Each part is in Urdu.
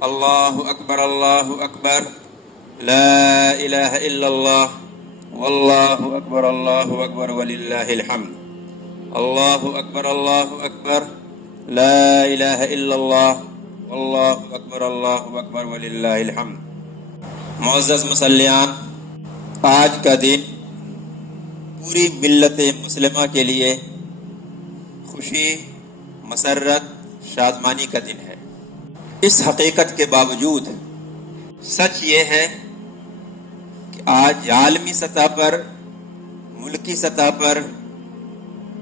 اللہ اکبر لا الہ الا اللہ واللہ اکبر وللہ الحمد اللہ اکبر لا الہ الا اللہ واللہ اکبر وللہ الحمد۔ معزز مصلیان، آج کا دن پوری ملت مسلمہ کے لیے خوشی، مسرت، شادمانی کا دن ہے۔ اس حقیقت کے باوجود سچ یہ ہے کہ آج عالمی سطح پر، ملکی سطح پر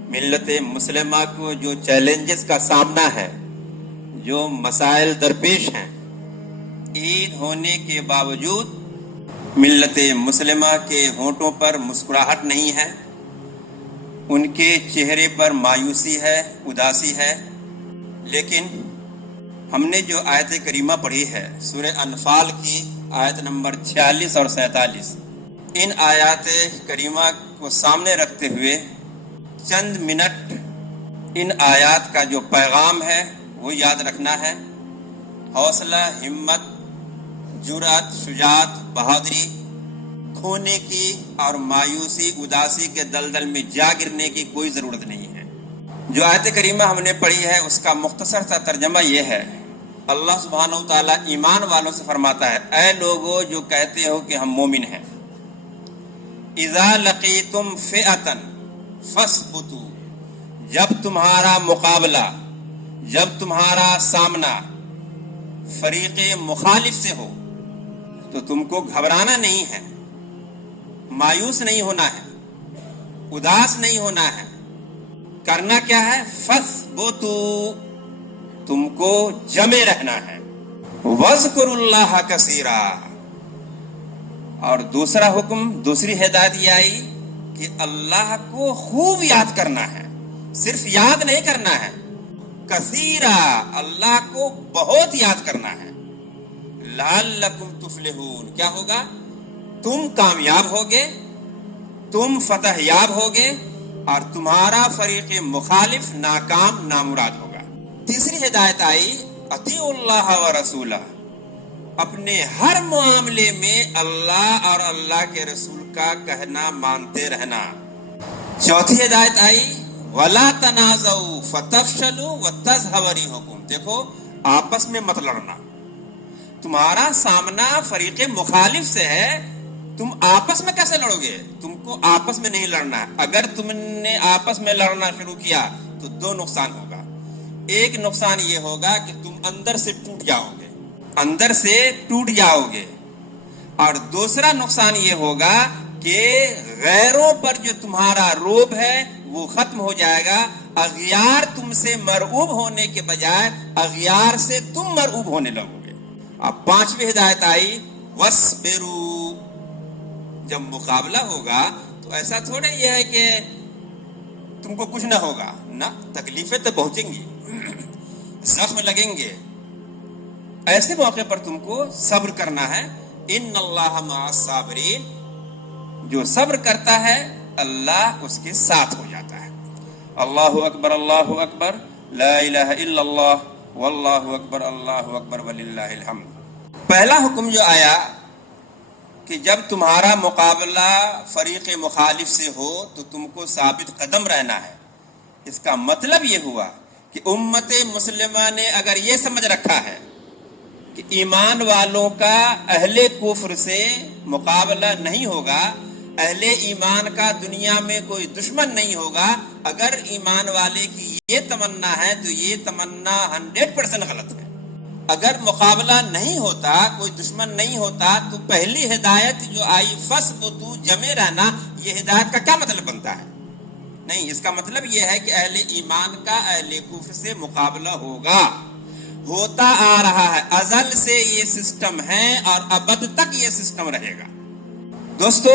ملت مسلمہ کو جو چیلنجز کا سامنا ہے، جو مسائل درپیش ہیں، عید ہونے کے باوجود ملت مسلمہ کے ہونٹوں پر مسکراہٹ نہیں ہے، ان کے چہرے پر مایوسی ہے، اداسی ہے۔ لیکن ہم نے جو آیت کریمہ پڑھی ہے سورہ انفال کی آیت نمبر 46 اور 47، ان آیات کریمہ کو سامنے رکھتے ہوئے چند منٹ ان آیات کا جو پیغام ہے وہ یاد رکھنا ہے۔ حوصلہ، ہمت، جرأت، شجاعت، بہادری، کھونے کی اور مایوسی، اداسی کے دلدل میں جا گرنے کی کوئی ضرورت نہیں ہے۔ جو آیت کریمہ ہم نے پڑھی ہے اس کا مختصر سا ترجمہ یہ ہے۔ اللہ سبحانہ و تعالیٰ ایمان والوں سے فرماتا ہے، اے لوگو جو کہتے ہو کہ ہم مومن ہیں، اذا لقیتم فئۃ فاثبتوا، جب تمہارا مقابلہ، جب تمہارا سامنا فریق مخالف سے ہو تو تم کو گھبرانا نہیں ہے، مایوس نہیں ہونا ہے، اداس نہیں ہونا ہے۔ کرنا کیا ہے؟ فاثبتوا، تم کو جمے رہنا ہے۔ وَاذْكُرُوا اللَّهَ كَثِيرًا، اور دوسرا حکم، دوسری ہدایت یہ آئی کہ اللہ کو خوب یاد کرنا ہے، صرف یاد نہیں کرنا ہے، کثیرا، اللہ کو بہت یاد کرنا ہے۔ لَعَلَّكُمْ تُفْلِحُونَ، کیا ہوگا؟ تم کامیاب ہوگے، تم فتح یاب ہوگے اور تمہارا فریق مخالف ناکام، نامراد ہوگا۔ تیسری ہدایت آئی، اطیعوا اللہ و رسولہ، اپنے ہر معاملے میں اللہ اور اللہ کے رسول کا کہنا مانتے رہنا۔ چوتھی ہدایت آئی، وَلَا تَنَازَعُوا فَتَفْشَلُوا وَتَذْهَبَ رِيحُكُمْ، دیکھو آپس میں مت لڑنا۔ تمہارا سامنا فریق مخالف سے ہے، تم آپس میں کیسے لڑو گے؟ تم کو آپس میں نہیں لڑنا ہے۔ اگر تم نے آپس میں لڑنا شروع کیا تو دو نقصان ہوگا۔ ایک نقصان یہ ہوگا کہ تم اندر سے ٹوٹ جاؤ گے، اندر سے ٹوٹ جاؤ گے، اور دوسرا نقصان یہ ہوگا کہ غیروں پر جو تمہارا رعب ہے وہ ختم ہو جائے گا۔ اغیار تم سے مرعوب ہونے کے بجائے اغیار سے تم مرعوب ہونے لگو گے۔ اب پانچویں ہدایت آئی، وَاصْبِرُوا، جب مقابلہ ہوگا تو ایسا تھوڑے یہ ہے کہ تم کو کچھ نہ ہوگا، نہ، تکلیفیں تو پہنچیں گی، زخم لگیں گے۔ ایسے موقع پر تم کو صبر کرنا ہے۔ ان اللہ مع الصابرین، جو صبر کرتا ہے اللہ اس کے ساتھ ہو جاتا ہے۔ اللہ اکبر لا الہ الا اللہ واللہ اکبر وللہ الحمد۔ پہلا حکم جو آیا کہ جب تمہارا مقابلہ فریق مخالف سے ہو تو تم کو ثابت قدم رہنا ہے۔ اس کا مطلب یہ ہوا کہ امت مسلمہ نے اگر یہ سمجھ رکھا ہے کہ ایمان والوں کا اہل کفر سے مقابلہ نہیں ہوگا، اہل ایمان کا دنیا میں کوئی دشمن نہیں ہوگا، اگر ایمان والے کی یہ تمنا ہے تو یہ تمنا 100% غلط ہے۔ اگر مقابلہ نہیں ہوتا، کوئی دشمن نہیں ہوتا، تو پہلی ہدایت جو آئی فَاثْبُتُوا، جمے رہنا، یہ ہدایت کا کیا مطلب بنتا ہے؟ نہیں، اس کا مطلب یہ ہے کہ اہل ایمان کا اہل کفر سے مقابلہ ہوگا، ہوتا آ رہا ہے، ازل سے یہ سسٹم ہے اور ابد تک یہ سسٹم رہے گا۔ دوستو،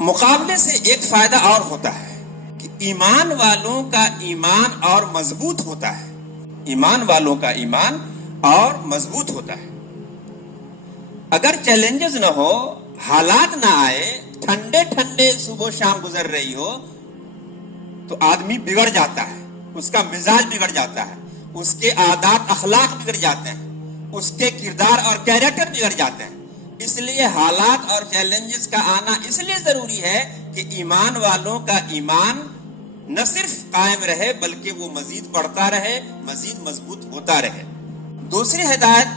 مقابلے سے ایک فائدہ اور ہوتا ہے کہ ایمان والوں کا ایمان اور مضبوط ہوتا ہے، ایمان والوں کا ایمان اور مضبوط ہوتا ہے۔ اگر چیلنجز نہ ہو، حالات نہ آئے، ٹھنڈے ٹھنڈے صبح شام گزر رہی ہو تو آدمی بگڑ جاتا ہے، اس کا مزاج بگڑ جاتا ہے، اس کے عادات اخلاق بگڑ جاتے ہیں، اس کے کردار اور کیریکٹر بگڑ جاتے ہیں. اس لیے حالات اور چیلنجز کا آنا اس لیے ضروری ہے کہ ایمان والوں کا ایمان نہ صرف قائم رہے بلکہ وہ مزید بڑھتا رہے، مزید مضبوط ہوتا رہے. دوسری ہدایت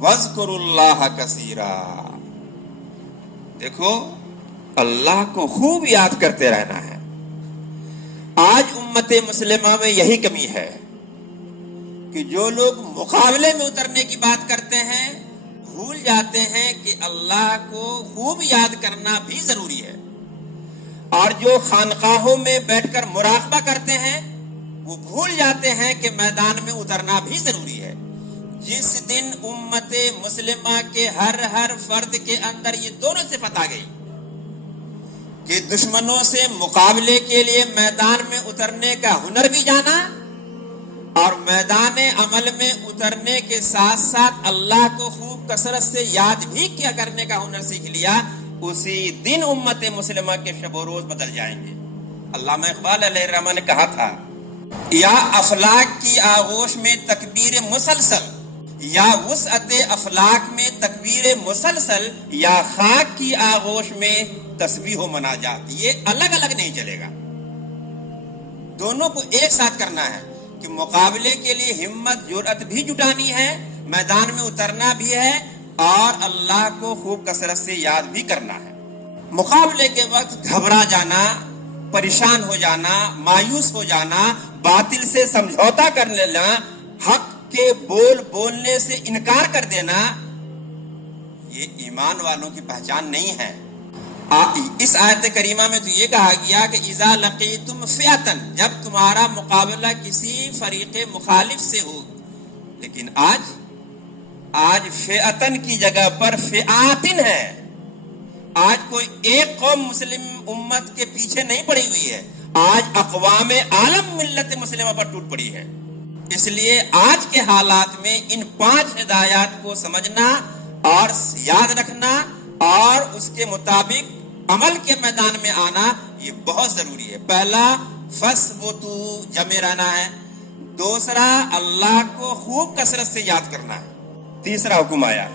وَاذْكُرُوا اللَّهَ كَثِيرًا. دیکھو اللہ کو خوب یاد کرتے رہنا ہے. آج امت مسلمہ میں یہی کمی ہے کہ جو لوگ مقابلے میں اترنے کی بات کرتے ہیں بھول جاتے ہیں کہ اللہ کو خوب یاد کرنا بھی ضروری ہے، اور جو خانقاہوں میں بیٹھ کر مراقبہ کرتے ہیں وہ بھول جاتے ہیں کہ میدان میں اترنا بھی ضروری ہے. جس دن امت مسلمہ کے ہر فرد کے اندر یہ دونوں صفت آ گئی کہ دشمنوں سے مقابلے کے لیے میدان میں اترنے کا ہنر بھی جانا اور میدان عمل میں اترنے کے ساتھ ساتھ اللہ کو خوب کثرت سے یاد بھی کیا کرنے کا ہنر سیکھ لیا، اسی دن امت مسلمہ کے شب و روز بدل جائیں گے. علامہ اقبال علیہ الرحمہ نے کہا تھا، یا افلاک کی آغوش میں تکبیر مسلسل، یا وسعت افلاک میں تکبیر مسلسل، یا خاک کی آغوش میں تسبیح و مناجات. یہ الگ الگ نہیں چلے گا، دونوں کو ایک ساتھ کرنا ہے کہ مقابلے کے لیے ہمت جرأت بھی جٹانی ہے، میدان میں اترنا بھی ہے اور اللہ کو خوب کثرت سے یاد بھی کرنا ہے. مقابلے کے وقت گھبرا جانا، پریشان ہو جانا، مایوس ہو جانا، باطل سے سمجھوتا کر لینا، حق کے بولنے سے انکار کر دینا، یہ ایمان والوں کی پہچان نہیں ہے. اس آیت کریمہ میں تو یہ کہا گیا کہ اذا لقیتم فئۃ، جب تمہارا مقابلہ کسی فریق مخالف سے ہو. لیکن آج فئۃن کی جگہ پر فئاتن ہے. آج کوئی ایک قوم مسلم امت کے پیچھے نہیں پڑی ہوئی ہے، آج اقوام عالم ملت مسلمہ پر ٹوٹ پڑی ہے. اس لیے آج کے حالات میں ان 5 ہدایات کو سمجھنا اور یاد رکھنا اور اس کے مطابق عمل کے میدان میں آنا یہ بہت ضروری ہے. پہلا فَاثْبُتُوا، جمع رہنا ہے. دوسرا اللہ کو خوب کثرت سے یاد کرنا ہے. تیسرا حکم آیا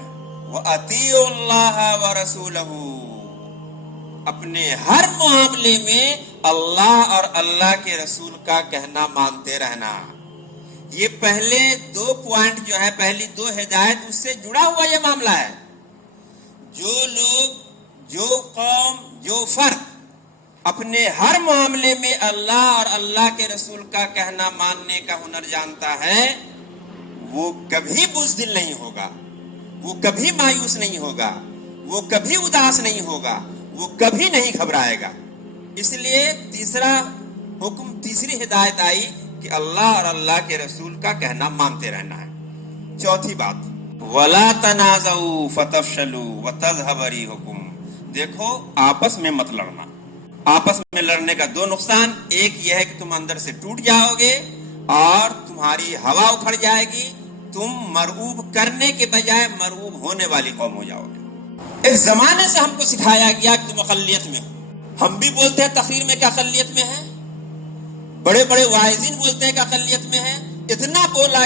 وَأَطِيعُوا اللَّهَ وَرَسُولَهُ، اپنے ہر معاملے میں اللہ اور اللہ کے رسول کا کہنا مانتے رہنا. یہ پہلے 2 پوائنٹ جو ہے، پہلی 2 ہدایت اس سے جڑا ہوا یہ معاملہ ہے. جو لوگ، جو قوم، جو فرد اپنے ہر معاملے میں اللہ اور اللہ کے رسول کا کہنا ماننے کا ہنر جانتا ہے، وہ کبھی بزدل نہیں ہوگا، وہ کبھی مایوس نہیں ہوگا، وہ کبھی اداس نہیں ہوگا، وہ کبھی نہیں گھبرائے گا. اس لیے تیسرا حکم، تیسری ہدایت آئی کہ اللہ اور اللہ کے رسول کا کہنا مانتے رہنا ہے. چوتھی بات وَلَا تَنَازَعُوا فَتَفْشَلُوا وَتَذْهَبَ رِيحُكُمْ. دیکھو آپس میں مت لڑنا. آپس میں لڑنے کا 2 نقصان، ایک یہ ہے کہ تم اندر سے ٹوٹ جاؤ گے اور تمہاری ہوا اکھڑ جائے گی، تم مرعوب کرنے کے بجائے مرعوب ہونے والی قوم ہو جاؤ گے. ایک زمانے سے ہم کو سکھایا گیا کہ تم اقلیت میں ہو. ہم بھی بولتے ہیں تقریر میں کہ اقلیت میں ہے، بڑے بڑے واعظین بولتے ہیں کہ اقلیت میں ہے. اتنا بولا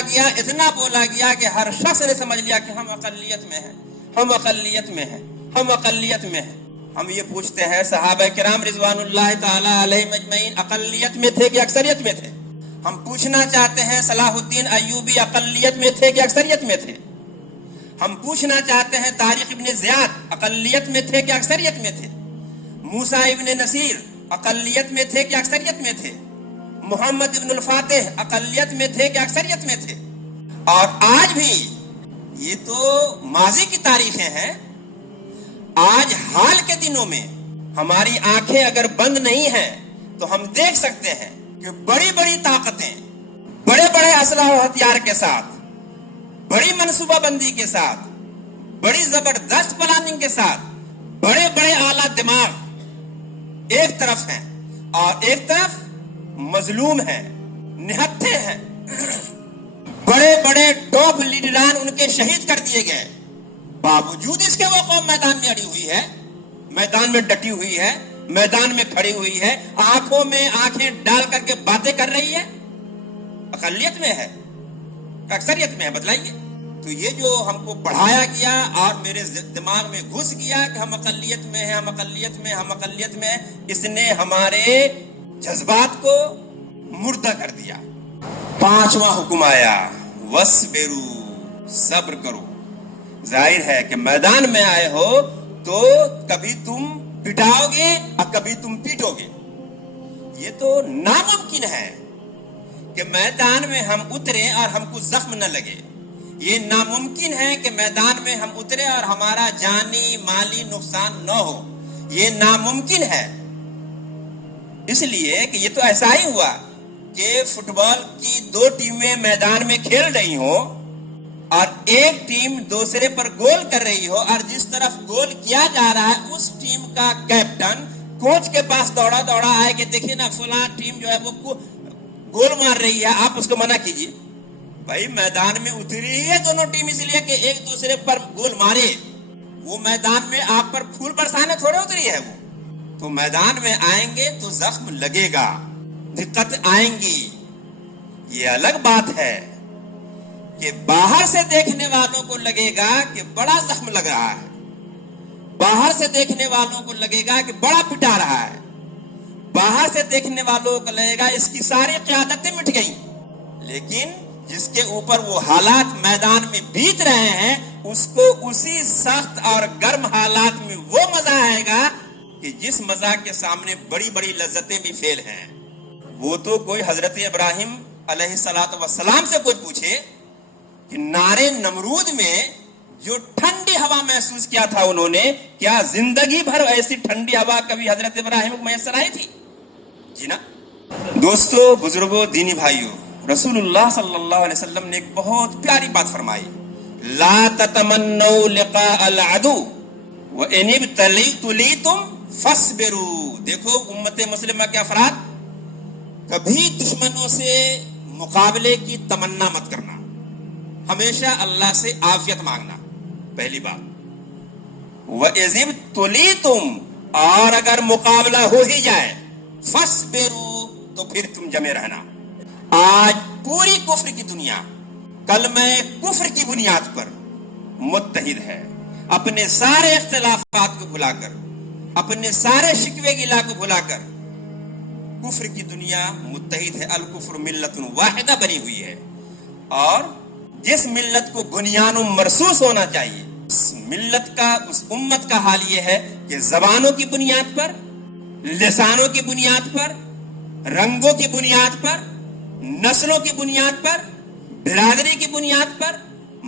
گیا کہ ہر شخص نے سمجھ لیا کہ ہم اقلیت میں ہیں، ہم اقلیت میں ہیں، ہم اقلیت میں ہیں. ہم یہ پوچھتے ہیں صحابہ کرام رضوان اللہ تعالی علیہ مجمعین اقلیت میں تھے کہ اکثریت میں تھے؟ ہم پوچھنا چاہتے ہیں صلاح الدین ایوبی اقلیت میں تھے کہ اکثریت میں تھے؟ ہم پوچھنا چاہتے ہیں طارق ابن زیاد اقلیت میں تھے کہ اکثریت میں تھے؟ موسیٰ ابن نصیر اقلیت میں تھے کہ اکثریت میں تھے؟ محمد ابن الفاتح اقلیت میں تھے کہ اکثریت میں تھے؟ اور آج بھی یہ تو ماضی کی تاریخیں ہیں. آج حال کے دنوں میں ہماری آنکھیں اگر بند نہیں ہیں تو ہم دیکھ سکتے ہیں کہ بڑی بڑی طاقتیں بڑے بڑے اسلحہ و ہتھیار کے ساتھ، بڑی منصوبہ بندی کے ساتھ، بڑی زبردست پلاننگ کے ساتھ، بڑے بڑے اعلیٰ دماغ ایک طرف ہیں اور ایک طرف مظلوم ہیں، نہتھے ہیں. بڑے بڑے ٹاپ لیڈران ان کے شہید کر دیے گئے، باوجود اس کے وہ قوم میدان میں اڑی ہوئی ہے، میدان میں ڈٹی ہوئی ہے، میدان میں کھڑی ہوئی ہے، آنکھوں میں آنکھیں ڈال کر کے باتیں کر رہی ہے. اقلیت میں ہے اکثریت میں ہے؟ بتلائیے. تو یہ جو ہم کو پڑھایا گیا اور میرے دماغ میں گھس گیا کہ ہم اقلیت میں ہیں، ہم اقلیت میں، ہم اقلیت میں، اس نے ہمارے جذبات کو مردہ کر دیا۔ پانچواں حکم آیا وَاصْبِرُوا، صبر کرو۔ ظاہر ہے کہ میدان میں آئے ہو تو کبھی تم پٹاؤ گے اور کبھی تم پیٹو گے۔ یہ تو ناممکن ہے کہ میدان میں ہم اترے اور ہم کو زخم نہ لگے۔ یہ ناممکن ہے کہ میدان میں ہم اترے اور ہمارا جانی مالی نقصان نہ ہو۔ یہ ناممکن ہے، اس لیے کہ یہ تو ایسا ہی ہوا کہ فٹ بال کی دو ٹیمیں میدان میں کھیل رہی ہوں اور ایک ٹیم دوسرے پر گول کر رہی ہو، اور جس طرف گول کیا جا رہا ہے اس ٹیم کا کیپٹن کوچ کے پاس دوڑا دوڑا آئے کہ دیکھیں نا فلاں ٹیم جو ہے وہ گول مار رہی ہے، آپ اس کو منع کیجیے۔ بھائی میدان میں اتری ہے دونوں ٹیم اس لیے کہ ایک دوسرے پر گول مارے، وہ میدان میں آپ پر پھول برسانے تھوڑے اتری ہے۔ وہ تو میدان میں آئیں گے تو زخم لگے گا، دقت آئیں گی۔ یہ الگ بات ہے کہ باہر سے دیکھنے والوں کو لگے گا کہ بڑا زخم لگ رہا ہے، باہر سے دیکھنے والوں کو لگے گا کہ بڑا پٹا رہا ہے، باہر سے دیکھنے والوں کو لگے گا اس کی ساری قیادتیں مٹ گئیں، لیکن جس کے اوپر وہ حالات میدان میں بیت رہے ہیں اس کو اسی سخت اور گرم حالات میں وہ مزہ آئے گا کہ جس مزہ کے سامنے بڑی بڑی لذتیں بھی فیل ہیں۔ وہ تو کوئی حضرت ابراہیم علیہ السلام سے کوئی پوچھے کہ نارے نمرود میں جو ٹھنڈی ہوا محسوس کیا تھا انہوں نے، کیا زندگی بھر ایسی ٹھنڈی ہوا کبھی حضرت ابراہیم کو میسر آئی تھی؟ جی نا۔ دوستو، بزرگوں، دینی بھائیوں، رسول اللہ صلی اللہ علیہ وسلم نے ایک بہت پیاری بات فرمائی، لا تتمنوا لقاء العدو وان ابتلیتم فاصبروا۔ دیکھو امت مسلمہ کے افراد، کبھی دشمنوں سے مقابلے کی تمنا مت کرنا، ہمیشہ اللہ سے عافیت مانگنا، پہلی بات۔ وَإِذِ ابْتُلِيتُمْ، اور اگر مقابلہ ہو ہی جائے، فَاصْبِرُوا، تو پھر تم جمے رہنا۔ آج پوری کفر کی دنیا کلمہ کفر کی بنیاد پر متحد ہے، اپنے سارے اختلافات کو بھلا کر، اپنے سارے شکوے گلا کو بھلا کر کفر کی دنیا متحد ہے۔ الکفر ملت واحدہ بنی ہوئی ہے، اور جس ملت کو بنیان مرصوص ہونا چاہیے، اس ملت کا، اس امت کا حال یہ ہے کہ زبانوں کی بنیاد پر، لسانوں کی بنیاد پر، رنگوں کی بنیاد پر، نسلوں کی بنیاد پر، برادری کی بنیاد پر،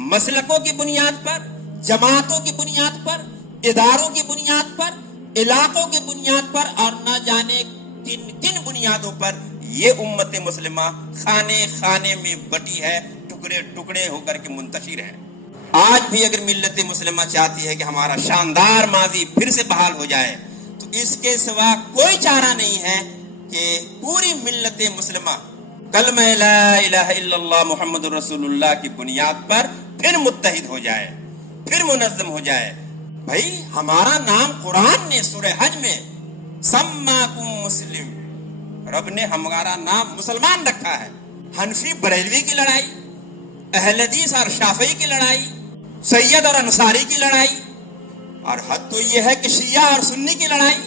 مسلکوں کی بنیاد پر، جماعتوں کی بنیاد پر، اداروں کی بنیاد پر، علاقوں کی بنیاد پر، اور نہ جانے کن کن بنیادوں پر یہ امت مسلمہ خانے خانے میں بٹی ہے، ٹکڑے ٹکڑے ہو کر کے منتشر ہے۔ آج بھی اگر ملت مسلمہ چاہتی ہے کہ ہمارا شاندار ماضی پھر سے بحال ہو جائے تو اس کے سوا کوئی چارہ نہیں ہے کہ پوری ملت مسلمہ کلمہ لا الہ الا اللہ محمد رسول اللہ کی بنیاد پر پھر متحد ہو جائے، پھر منظم ہو جائے۔ بھائی ہمارا نام قرآن نے سورہ حج میں سماکم مسلم، رب نے ہمارا نام مسلمان رکھا ہے۔ حنفی بریلوی کی لڑائی، اہل حدیث اور شافعی کی لڑائی، سید اور انصاری کی لڑائی، اور حد تو یہ ہے کہ شیعہ اور سنی کی لڑائی،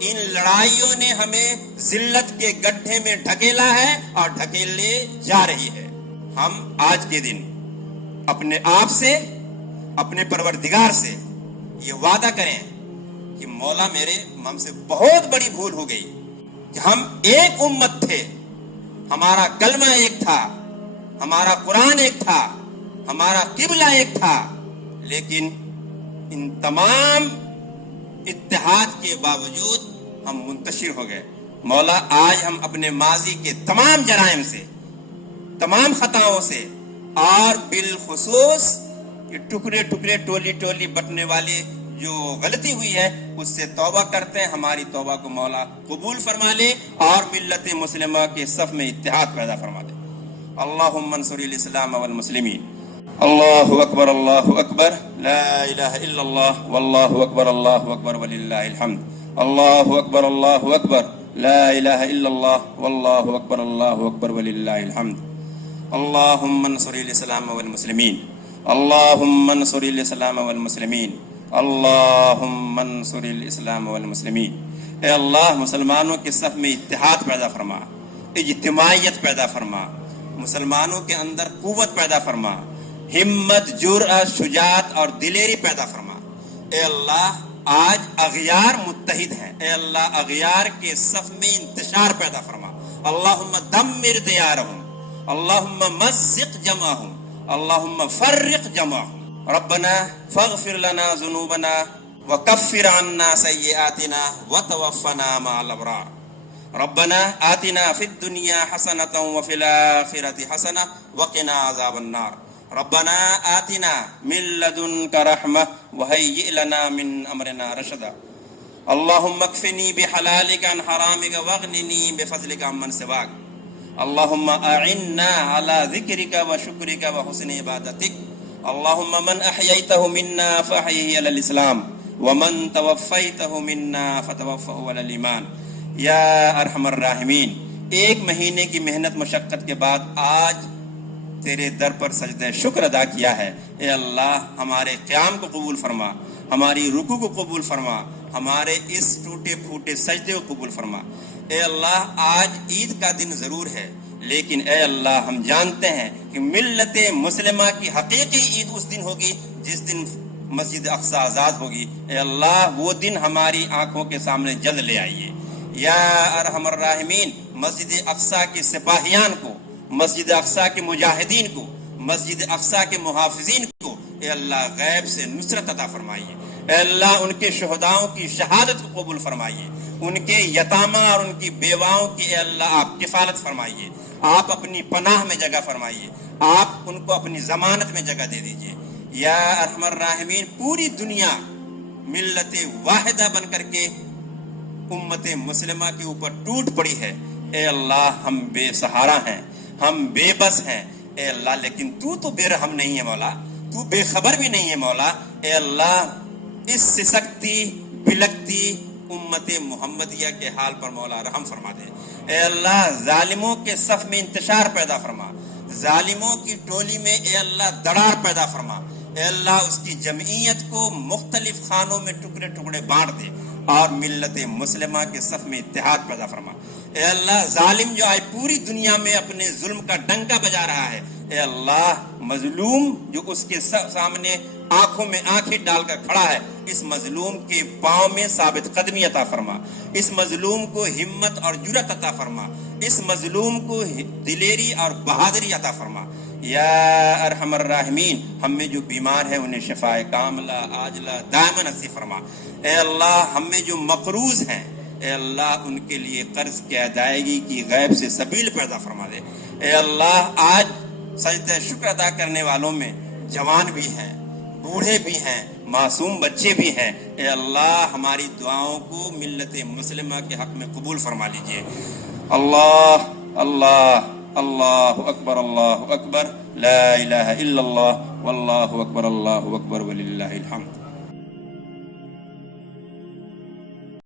ان لڑائیوں نے ہمیں ذلت کے گڈھے میں ڈھکیلا ہے اور ڈھکیلے جا رہی ہے۔ ہم آج کے دن اپنے آپ سے، اپنے پروردگار سے یہ وعدہ کریں کہ مولا میرے، ہم سے بہت بڑی بھول ہو گئی کہ ہم ایک امت تھے، ہمارا کلمہ ایک تھا، ہمارا قرآن ایک تھا، ہمارا قبلہ ایک تھا، لیکن ان تمام اتحاد کے باوجود ہم منتشر ہو گئے۔ مولا آج ہم اپنے ماضی کے تمام جرائم سے، تمام خطاؤں سے، اور بالخصوص یہ ٹکڑے ٹکڑے ٹولی ٹولی بٹنے والی جو غلطی ہوئی ہے اس سے توبہ کرتے ہیں۔ ہماری توبہ کو مولا قبول فرما لے اور ملت مسلمہ کے صف میں اتحاد پیدا فرما دے۔ اللہم انصر الاسلام والمسلمین۔ اللہ اکبر، اللہ اکبر، لا الہ الا اللہ، واللہ اکبر، اللہ اکبر وللہ الحمد۔ اللہ اکبر، اللہ اکبر، لا الہ الا اللہ، واللہ اکبر، اللہ اکبر وللہ الحمد۔ اللہم انصر الاسلام والمسلمین۔ اللهم انصر الاسلام والمسلمین، اللهم انصر الاسلام والمسلمین۔ اے اللہ مسلمانوں کے صف میں اتحاد پیدا فرما، اجتماعیت پیدا فرما، مسلمانوں کے اندر قوت پیدا فرما، ہمت، جرأت، شجاعت اور دلیری پیدا فرما۔ اے اللہ آج اغیار متحد ہیں، اے اللہ اغیار کے صف میں انتشار پیدا فرما۔ اللہم دمر دیارہم، اللہم مزق جمعہم، اللہم فرق جمعہم۔ ربنا فاغفر لنا ذنوبنا وکفر عنا سیئاتنا وتوفنا مع الابرار۔ ربنا آتنا فی الدنیا حسنۃ وفی الآخرۃ حسنۃ وقنا عذاب النار۔ ربنا آتنا من لدنک رحمۃ وہیئ لنا من امرنا رشدا۔ اللہم اکفنی بحلالک عن حرامک واغننی بفضلک عمن سواک۔ اللہم اعنا علی ذکرک وشکرک وحسن عبادتک۔ اللہم من احییتہ منا فاحیہ علی الاسلام ومن توفیتہ منا فتوفہ علی الایمان۔ یا ارحم الراحمین، ایک مہینے کی محنت مشقت کے بعد آج تیرے در پر سجدہ شکر ادا کیا ہے۔ اے اللہ ہمارے قیام کو قبول فرما، ہماری رکوع کو قبول فرما، ہمارے اس ٹوٹے پھوٹے سجدے کو قبول فرما۔ اے اللہ آج عید کا دن ضرور ہے، لیکن اے اللہ ہم جانتے ہیں کہ ملت مسلمہ کی حقیقی عید اس دن ہوگی جس دن مسجد اقصی آزاد ہوگی۔ اے اللہ وہ دن ہماری آنکھوں کے سامنے جلد لے آئیے۔ یا ارحم الراحمین، مسجد اقصی کے سپاہیان کو، مسجد اقصی کے مجاہدین کو، مسجد اقصی کے محافظین کو اے اللہ غیب سے نصرت عطا فرمائیے۔ اے اللہ ان کے شہداؤں کی شہادت کو قبول فرمائیے، ان کے یتامہ اور ان کی بیواؤں کی اے اللہ آپ کفالت فرمائیے، آپ اپنی پناہ میں جگہ فرمائیے، آپ ان کو اپنی ضمانت میں جگہ دے دیجیے۔ یا ارحم الراحمین، پوری دنیا ملت واحدہ بن کر کے امت مسلمہ کے اوپر ٹوٹ پڑی ہے۔ اے اللہ ہم بے سہارا ہیں، ہم بے بس ہیں اے اللہ، لیکن تو بے رحم نہیں ہے مولا، تو بے خبر بھی نہیں ہے مولا۔ اے اللہ اس سسکتی بلکتی امت محمدیہ کے حال پر مولا رحم فرما دے۔ اے اللہ ظالموں کے صف میں انتشار پیدا فرما، ظالموں کی ٹولی میں اے اللہ دڑار پیدا فرما۔ اے اللہ اس کی جمعیت کو مختلف خانوں میں ٹکڑے ٹکڑے بانٹ دے اور ملت مسلمہ کے صف میں اتحاد پیدا فرما۔ اے اللہ ظالم جو آج پوری دنیا میں اپنے ظلم کا ڈنکا بجا رہا ہے، اے اللہ مظلوم جو اس کے سامنے آنکھوں میں آنکھیں ڈال کر کھڑا ہے، اس مظلوم کے پاؤں میں ثابت قدمی عطا فرما، اس مظلوم کو ہمت اور جرأت عطا فرما، اس مظلوم کو دلیری اور بہادری عطا فرما۔ یا ارحم الراحمین، ہم میں جو بیمار ہیں انہیں شفائے کاملہ عاجلہ دائما نصیب فرما۔ اے اللہ ہم میں جو مقروض ہیں اے اللہ ان کے لیے قرض کی ادائیگی کی غیب سے سبیل پیدا فرما دے۔ اے اللہ آج سجدہ شکر ادا کرنے والوں میں جوان بھی ہیں، بوڑھے بھی ہیں، معصوم بچے بھی ہیں۔ اے اللہ ہماری دعاؤں کو ملت مسلمہ کے حق میں قبول فرما لیجئے۔ اللہ اللہ اللہ اکبر، اللہ اکبر، لا الہ الا اللہ، واللہ اکبر، اللہ اکبر وللہ الحمد۔